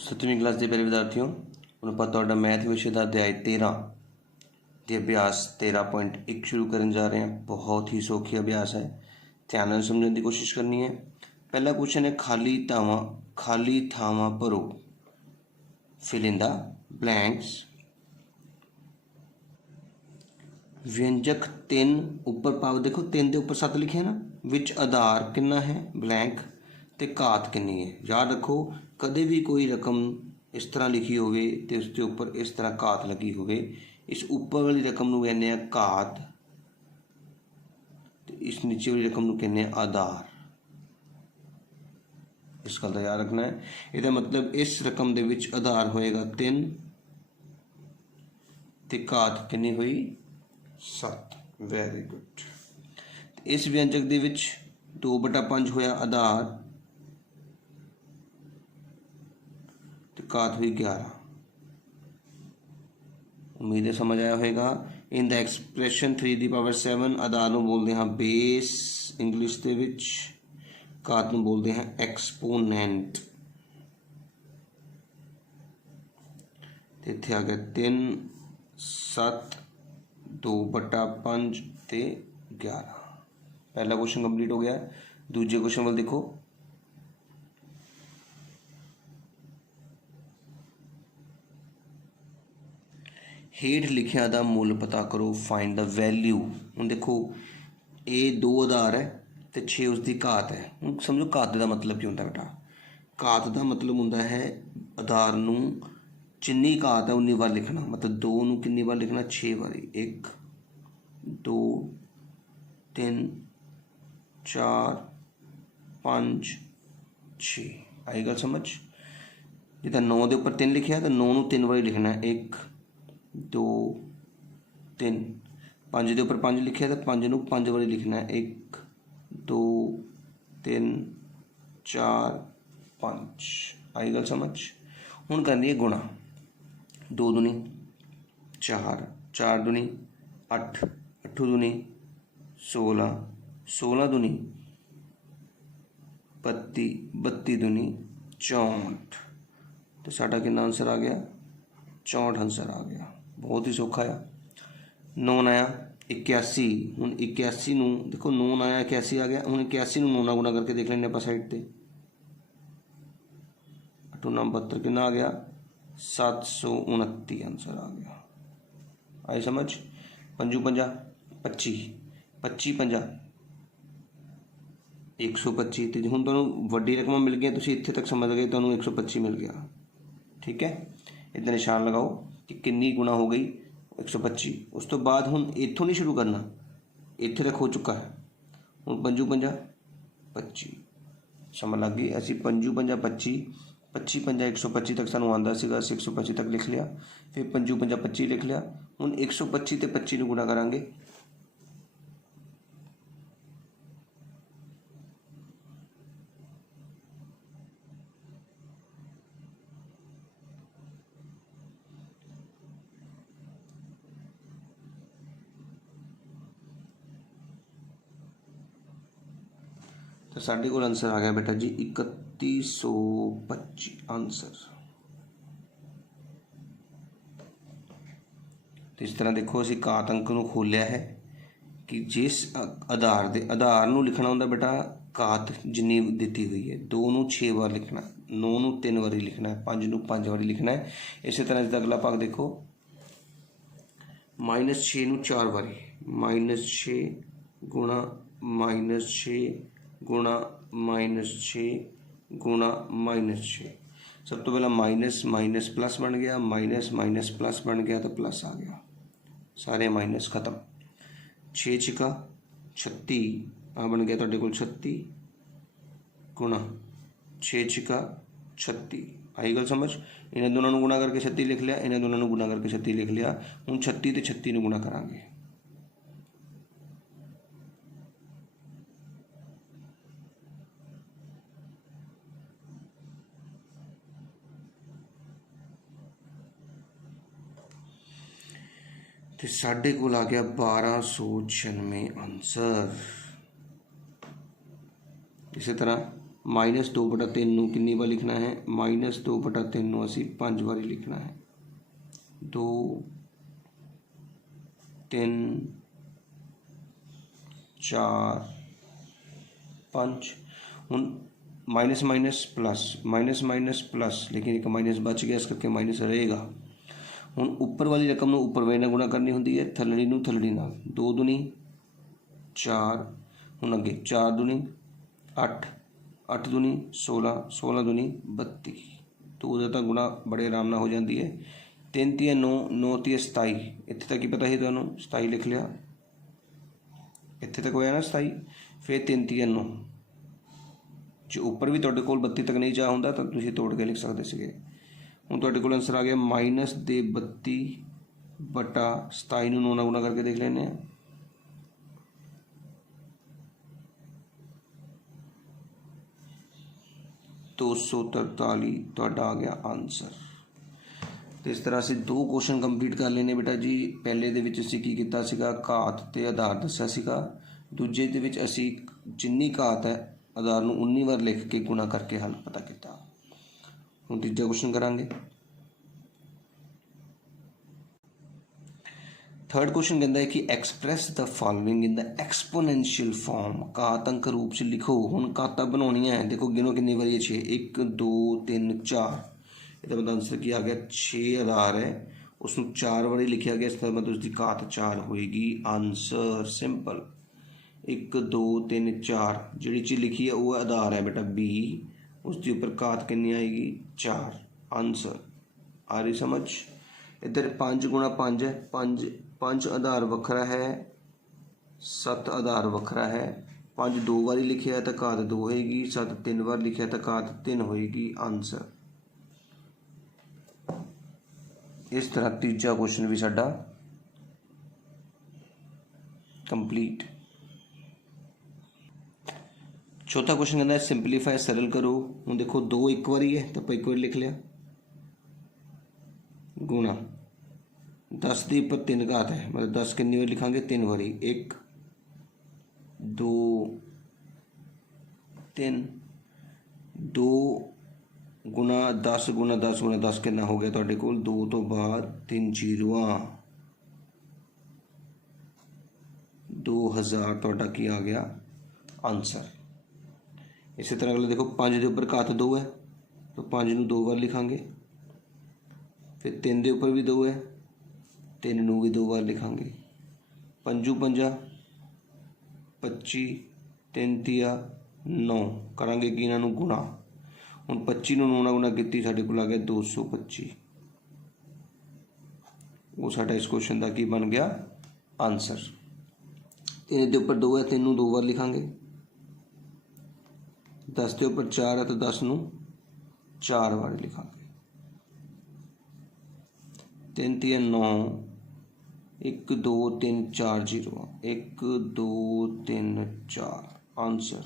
सतवीं class के प्यारे विद्यार्थियों, ਹੁਣ ਆਪਾਂ ਤੁਹਾਡਾ मैथ विषय का अध्याय 13 के अभ्यास 13.1 शुरू करने जा रहे हैं। बहुत ही सौखी अभ्यास है, ध्यान ਨਾਲ समझने की कोशिश करनी है। पहला क्वेश्चन है खाली थावां भरो, फिल इन द ब्लैंक्स। व्यंजक 3 उपर पाव देखो 3 के उपर 7 लिखे है ना, विच आधार कितना है ब्लैंक ते घात कितनी है। याद रखो कदे भी कोई रकम इस तरह लिखी होवे ते उसके उपर इस तरह घात लगी होवे, इस उपर वाली रकम नूं कहने घात ते इस नीचे वाली रकम नूं कहने आधार। इस गल का याद रखना है। इसका मतलब इस रकम दे विच आधार होएगा 3 ते घात कितनी हुई 7। Very good. इस व्यंजक दे विच 2/5 होया आधार ते घात हुई 11। उम्मीद है समझ आया होगा। इन द एक्सप्रैशन 3^7 आधार नूं बोलते हैं बेस, इंग्लिश दे विच घात नूं बोलते हैं एक्सपोनेंट। ते इत्थे आ गया 3 7 2/5 ते 11। पहला क्वेश्चन कंप्लीट हो गया। दूजे क्वेश्चन वाल देखो। हेठ लिखिया दा मुल पता करो, फाइंड द वैल्यू। हुण देखो ये 2 आधार है तो 6 उसकी घात है। हुण समझो घात का मतलब की होंदा बेटा, घात का मतलब होंदा है आधार नूं जिन्नी घात है उन्नी बार लिखना। मतलब 2 नूं कितनी बार लिखना 6 बारी। 1 2 3 4 5 6। आई गल समझ। जिदा 9 के उपर 3 लिखिया तो 9 नूं 3 बारी लिखना है। 1 2 3। 5 के उपर 5 लिखिया तो 5 नूं 5 बारी लिखना है। 1 2 3 4 5। आई गल समझ। हुण करनी है गुणा। 2 दूनी 4, 4 दूनी 8, 8 दूनी 16, 16 दूनी 32, 32 दूनी 64। तो साडा कितना आंसर आ गया 64 आंसर आ गया। बहुत ही सौखा है। 9 आया 81। हुण 81 नूं देखो 9 आया 81 आ गया। हुण 81 नूं 9 नाल गुणा करके देख लेंगे आपां साइड ते। 8 9 72 कितना आ गया 729 आंसर आ गया। आई समझ। 5 5 25, 25 5 125। तो हुण तुहानूं वड्डी रकमां मिल गई, तुसीं इत्थे तक समझ गए, तुहानूं 125 मिल गया। ठीक है, इधर निशान लगाओ कि कितनी गुणा हो गई 125। उस तो बाद हुण इत्थों नहीं शुरू करना, इत्थे तक हो चुका है। हुण 5 5 25 समझ लग गई। असीं 5 5 25, 25 5 125 तक सानूं आंदा सीगा, असीं 125 तक लिख लिया। फिर 5 5 25 लिख लिया। हुण 125 ते 25 नूं गुणा करांगे। तो साढ़े को आंसर आ गया बेटा जी 3125 आंसर। तो इस तरह देखो असीं घात अंक नूं खोलिया है कि जिस आधार दे आधार नूं लिखना होंदा बेटा घात जिन्नी दिती हुई है। 2 नूं 6 बार लिखना, 9 नूं 3 बारी लिखना है, 5 नूं 5 बारी लिखना है। इस तरह इसका अगला भाग देखो -6 नूं 4 बारी, -6 गुणा -6 गुणा -6 गुणा -6। सब तो पहला माइनस माइनस प्लस बन गया, माइनस माइनस प्लस बन गया तो प्लस आ गया, सारे माइनस खत्म। 6 छिका 36 आ बन गया तुहाडे कोल 36 गुणा 6 छिका 36। आई गल समझ। इन्हें दोनों गुणा करके 36 लिख लिया, इन्हें दोनों गुणा करके 36 लिख लिया। हुण 36 ते 36 नूं गुणा करांगे। तो साढ़े को आ गया 1296 आंसर। इसी तरह -2/3 ਨੂੰ ਕਿੰਨੀ ਵਾਰ ਲਿਖਣਾ ਹੈ? -2/3 ਨੂੰ ਅਸੀਂ 5 ਵਾਰੀ लिखना है। 2 3 4 5। ਹੁਣ माइनस माइनस प्लस लेकिन एक माइनस बच गया, इस करके माइनस रहेगा। हुण उपर वाली रकम नूं उपर वाले नाल गुणा करनी हुंदी है, थल्लड़ी नूं थल्लड़ी नाल। 2 दूनी 4, हुण अगे 4 दूनी 8, 8 दूनी 16, 16 दूनी 32। 2 दा तां गुणा बड़े आराम नाल हो जाती है। 3 तिया 9, 9 तिया 27। इत्थे तक ही पता ही तुहानूं, 27 लिख लिया, इत्थे तक होया ना 27। फिर 3 तिया 9, जो उपर भी तुहाडे कोल 32 तक नहीं जा हुंदा तां तुसीं तोड़ के लिख सकदे सीगे। हुण तुहाडे कोल आंसर आ गया -32/27 नूं 9 नाल गुणा करके देख लैंदे आ। -243 तुहाडा आ गया आंसर। तो इस तरह असीं 2 क्वेश्चन कंप्लीट कर लेने बेटा जी। पहले दे विच असीं की कीता सीगा, घात ते आधार दस्सिया सीगा। दूजे दे विच असीं जिन्नी घात है आधार नूं 19 बार लिख के गुणा करके हल पता किया। हुण तीजा क्वेश्चन करांगे। थर्ड क्वेश्चन कहता है कि express the following in the exponential form. घातांक रूप से लिखो। हुण घातां बनाउणियां है, देखो गिनो कितनी बारी है 6, 1 2 3 4। इसका मतलब आंसर की आ गया 6 आधार है, उसनूं 4 बारी लिखा गया, इसका मतलब उसकी घात 4 होएगी। आंसर सिंपल 1 2 3 4 जी चीज़ लिखी है वो आधार है बेटा बी, उसके ऊपर घात कितनी आएगी 4। आंसर आ रही समझ। इधर 5 गुणा 5 है, 5 आधार वखरा है, 7 आधार वखरा है। 5 2 बारी लिखा है तो घात 2 होएगी, 7 3 बार लिखा है तो घात 3 होएगी। आंसर इस तरह तीजा क्वेश्चन भी साडा कंप्लीट। चौथा क्वेश्चन कहता है सिंपलीफाई सरल करो। हुण देखो 2 एक बारी है तो एक बार लिख लिया, गुणा 10 के उपर 3 घात है, मतलब 10 कितनी बार लिखांगे 3 बारी। 1 2 3 2 गुणा 10 गुणा 10 गुणा 10 कितना हो गया तुहाडे कोल 2 तो बाद 3 जीरोआं 2000 तुहाडा की आ गया आंसर। इसी तरह अगला देखो 5 के उपर घात 2 है तो 5 नूं 2 बार लिखांगे, फिर 3 के उपर भी 2 है, 3 नूं भी 2 बार लिखांगे। 5 5 25, 3 तिया 9 करांगे कि इन्हां नूं गुणा। हुण 25 नूं 9 नाल गुणा कीती साडे कोल आ गया 225। वो साडा इस क्वेश्चन का की बन गया आंसर। 3 के उपर 2 है, 3 नूं 2 बार लिखांगे। 10 के उपर 4 है तो 10 नूं 4 बार लिखांगे। 3 तिया 9, 1 2 3 4 जीरो 1 2 3 4 आंसर।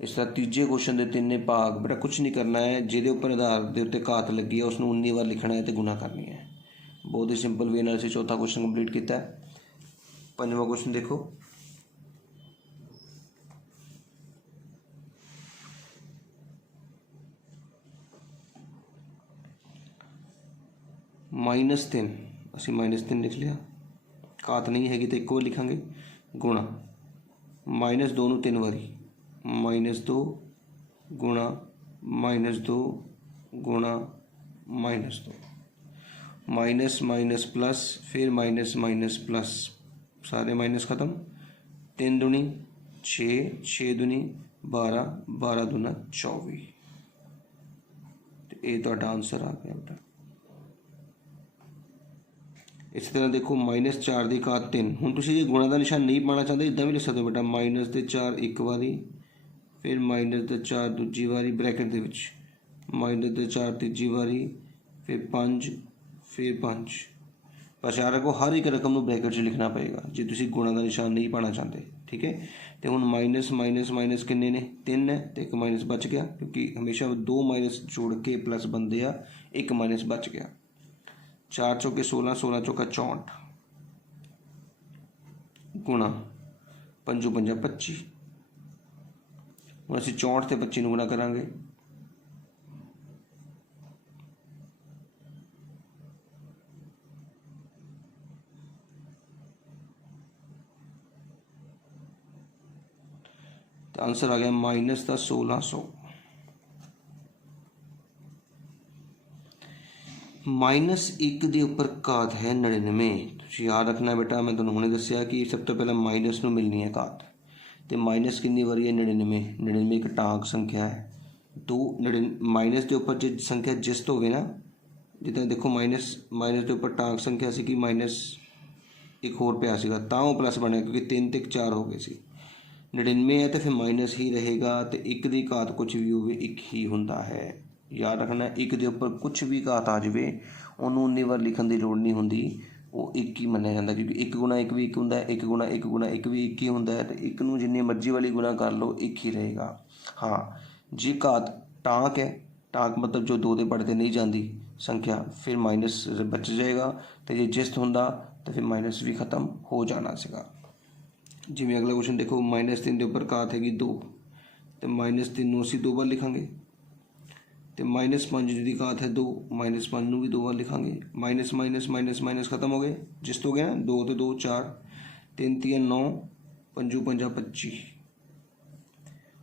इस तरह तीजे क्वेश्चन के 3 भाग बेटा कुछ नहीं करना है, जिहदे उपर आधार के उत्ते घात लगी है उसनूं 19 बार लिखना है तो गुणा करनी है। बहुत ही सिंपल वे नाल असीं चौथा क्वेश्चन कंप्लीट किया। पंजवां क्वेश्चन देखो। -3 असीं -3 लिख लिया, घात नहीं हैगी तो एक बार लिखांगे, गुणा -2 नूं 3 बारी, -2 गुणा -2 गुणा -2, माइनस माइनस प्लस, फिर माइनस माइनस प्लस, सारे माइनस खत्म। 3 दूनी 6, 6 दूनी 12, 12 दूना 24। तो ये तो आंसर आ गया बेटा। इस तरह देखो -4 की घात 3। हुण तुसीं जे गुणा का निशान नहीं पाना चाहते इदा भी लिख सकते हो बेटा, -4 एक बारी, फिर -4 दूजी बारी ब्रैकेट दे विच, -4 तीजी बारी, फिर 5, फिर 5। बस याद रखो हर एक रकम को ब्रैकेट च लिखना पएगा जे तुसीं गुणा का निशान नहीं पाना चाहते, ठीक है। तो हुण माइनस माइनस माइनस किन्ने ने 3 है तो एक माइनस बच गया, क्योंकि हमेशा 2 माइनस जोड़ के प्लस बनते आ, एक माइनस बच गया। 4 चौके 16, 16 चौका 64, गुणा 5 5 25, ਹੁਣ ਅਸੀਂ 64 ਤੇ 25 ਨੂੰ ਗੁਣਾ ਕਰਾਂਗੇ। तो आंसर आ गया माइनस का 1600। -1 ਦੇ ਉੱਪਰ ਘਾਤ ਹੈ 99। ਤੁਸੀਂ याद रखना बेटा, मैं ਤੁਹਾਨੂੰ ਹੁਣੇ ਦੱਸਿਆ ਕਿ ਸਭ ਤੋਂ ਪਹਿਲਾਂ ਮਾਈਨਸ ਨੂੰ ਮਿਲਣੀ ਹੈ ਘਾਤ। तो माइनस कितनी वारी है 99। 99 एक टांक संख्या है। तो माइनस के उपर जो संख्या जिस्त होगी ना, जिदा देखो माइनस के उपर टांक संख्या सी कि माइनस एक होर पिया सीगा तां वो प्लस बनया, क्योंकि 3 ते 4 हो गए सी। 99 है तो फिर माइनस ही रहेगा। तो 1 की घात कुछ भी हो 1 ही होंदा है। याद रखना 1 के उपर कुछ भी घात आ जाए उन्होंने उन्नी बार लिखण की लोड़ नहीं होंदी, वो 1 ही मन्निया जाता, क्योंकि 1 गुणा 1 भी 1 होंदा है, 1 गुणा 1 गुणा 1 भी 1 ही होंदा है। तो 1 नूं जिन्नी मर्जी वाली गुणा कर लो 1 ही रहेगा। हाँ जी घात टांक है, टांक मतलब जो 2 दे पढ़ते नहीं जाती संख्या, फिर माइनस बच जाएगा। तो जे जिस्त होंदा तो फिर माइनस भी खत्म हो जाना सीगा। जिवें अगला क्वेश्चन देखो, -3 के उपर घात हैगी 2, तो -3 नूं असीं 2 बार लिखांगे। तो -5 की घात है 2, -5 नूं भी 2 बार लिखांगे। माइनस माइनस माइनस माइनस खत्म हो गए, जिस्त हो गया ना, 2 तो 2 4, 3 3 9, 5 5 25।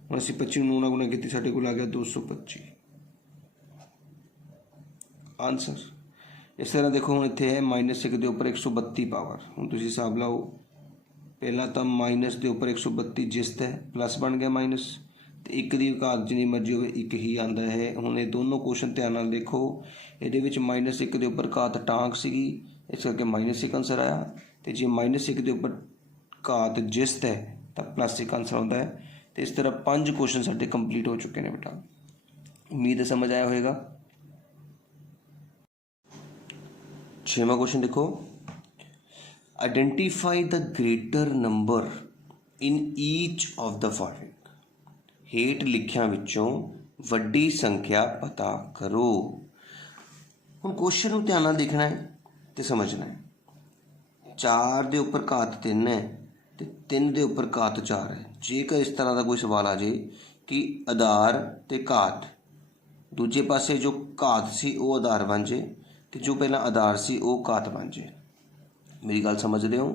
हम असीं 25 नूं नाल गुणा कीती, साडे कोल आ गया 225 आंसर। इस तरह देखो हुण इत्थे है -1 के उपर 132 पावर। हुण तुसीं हिसाब लाओ, पहला तो माइनस के उपर 132 जिस्त है, प्लस बन गया माइनस। तो 1 की घात जिन्नी मर्जी हो 1 ही आता है। हुण ये दोनों क्वेश्चन ध्यान नाल देखो, ये -1 के उपर घात टांक सीगी, इस करके -1 आंसर आया। तो जे -1 के उपर घात जिस्त है तो +1 आंसर आता है। तो इस तरह 5 क्वेश्चन साडे कंप्लीट हो चुके हैं बेटा। उम्मीद है समझ आया होगा। 6वां क्वेश्चन देखो, identify the greater number in each of the following. हेठ लिखिया विचों वड्डी संख्या पता करो। हुण क्वेश्चन नूं ध्यान नाल देखना है तो समझना है। 4 के उपर घात 3 है, तो 3 के उपर घात 4 है। जेकर इस तरह का कोई सवाल आ जाए कि आधार ते घात, दूजे पासे जो घात सी वो आधार बन जाए, तो जो पहला आधार सी वो घात बन जाए। मेरी गल समझ रहे हो?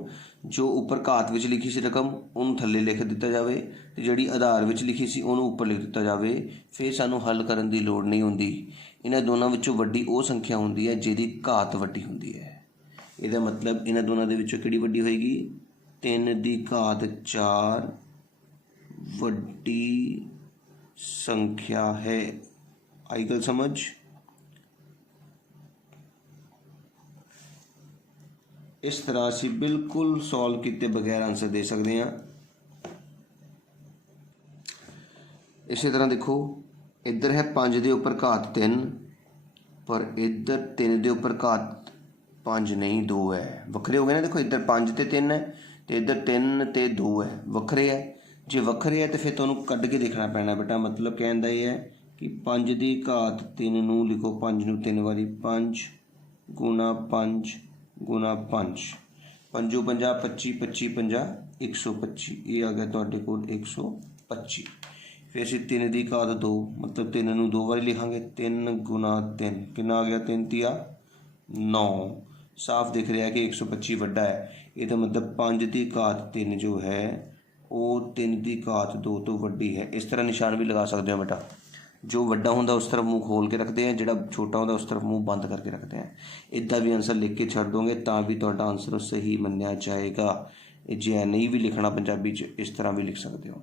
जो उपर घात विच लिखी सी रकम उन्होंने थल्ले लिख दिता जाए, तो जिहड़ी आधार विच लिखी सी उन्होंने उपर लिख दिता जाए। फिर सानू हल करन दी लोड़ नहीं हुंदी। इन्हां दोनों विचों वड्डी वो संख्या हुंदी है जिहदी घात वड्डी हुंदी है। इहदा मतलब इन्हां दोनों दे विचों किहड़ी वड्डी होएगी? 3 की घात 4 वड्डी संख्या है। आई गल समझ? इस तरह असी बिल्कुल सॉल्व किए बगैर आंसर दे सकते हैं। इसी तरह देखो, इधर है 5 के उपर घात 3, पर इधर 3 के उपर घात 5 नहीं 2 है। वखरे हो गए ना। देखो इधर 5 ते 3 है, तो इधर 3 ते 2 है, वखरे है। जे वखरे है तो फिर तुहानूं कढ के देखना पैना बेटा। मतलब कहता यह है कि 5 की घात 3 नूं लिखो, 5 नूं 3 बारी, 5 गुणा 5 गुणा 5, 5 50 25 25 50 125। ये आ गया तुहाडे कोल 125। फिर असीं 3 की घात 2, मतलब 3 नूं 2 बारी लिखांगे। 3 गुणा 3 कितना आ गया? 3 तिया 9। साफ दिख रहा है कि 125 वड्डा है। ये मतलब 5 की घात 3 जो है वो 3 की घात 2 तो वड्डी है। इस तरह निशान भी लगा सकते हो बेटा। जो वड्डा होंदा उस तरफ मुँह खोल के रखते हैं, जिहड़ा छोटा होंदा उस तरफ मुँह बंद करके रखते हैं। इदा भी आंसर लिख के छड़ दोगे तो भी तुहाडा आंसर सही मन्निया जाएगा। जे नहीं भी लिखना पंजाबी च, इस तरह भी लिख सकते हो।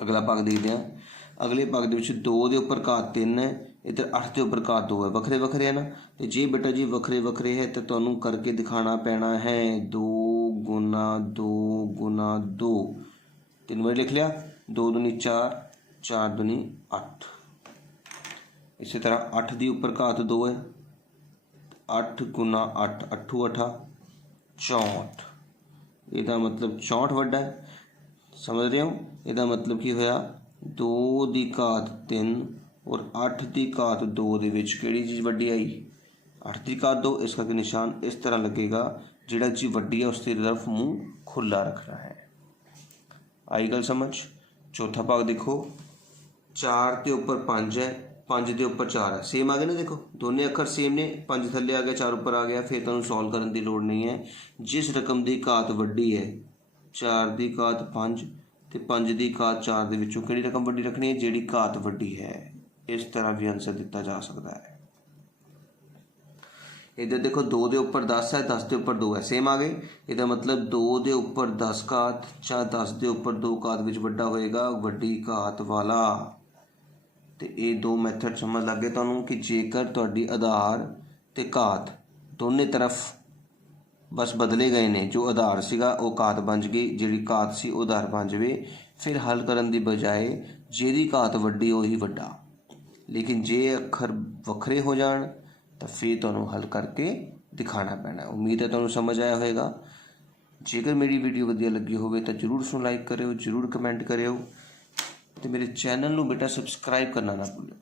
अगला भाग देखते हैं। अगले भाग के 2 के उपर घात 3 है, इधर 8 के उपर घात 2 है। वखरे वखरे है ना। तो जे बेटा जी वखरे वखरे है तो तुहानूं करके दिखाना पैना है 2 गुणा 2 गुणा 2। 3 बार लिख लिया। 2 दूनी 4, 4 दूनी 8। इसी तरह 8 की उपर घात 2 है, 8 गुणा 8, 8 8 64। यदा मतलब 64 वड्डा है। समझ रहे हो? यदा मतलब की होया 2 की घात 3 और 8 की घात 2 दे विच किहड़ी चीज़ वड्डी आई? 8 की घात 2। इस करके निशान इस तरह लगेगा, जिहड़ा चीज़ वड्डी है उसकी तरफ मुँह खुला रखना है। आई गल समझ? चौथा भाग देखो 4 के उपर 5 है, 5 के उपर 4 है, सेम आ गए ना। देखो दोनों अखर सेम ने, 5 थले आ गया 4 उपर आ गया, फिर तुहानूं सॉल्व करने की लोड़ नहीं है। जिस रकम की घात वड्डी है, 4 की घात 5 तो 5 की घात 4 के विचों किहड़ी रकम वड्डी रखनी है, जिहड़ी घात वड्डी है। इस तरह भी आंसर दिता जा सकता है। इधर देखो 2 के उपर 10 है, 10 के उपर 2 है, सेम आ गए। इसका मतलब 2 के उपर 10 घात या 10 के उपर 2 घात विच वड्डा होएगा वड्डी घात वाला। तो ये दो मैथड समझ लग गए तुहानूं कि जेकर तुहाडी आधार ते घात दोनों तरफ बस बदले गए ने, जो आधार सीगा वो घात बन गई, जिहड़ी घात सी वो आधार बन जाए, फिर हल करन दी बजाए जिहदी घात वड्डी वही वड्डा। लेकिन जे अखर वखरे हो जाण तो फिर तुहानूं हल करके दिखाना पैना। उम्मीद है तुहानूं समझ आया होएगा। जेकर मेरी वीडियो वधिया लगी होवे तो जरूर उसनूं लाइक करियो, जरूर कमेंट करियो, तो मेरे चैनल नूं बेटा सबसक्राइब करना ना भूलियो।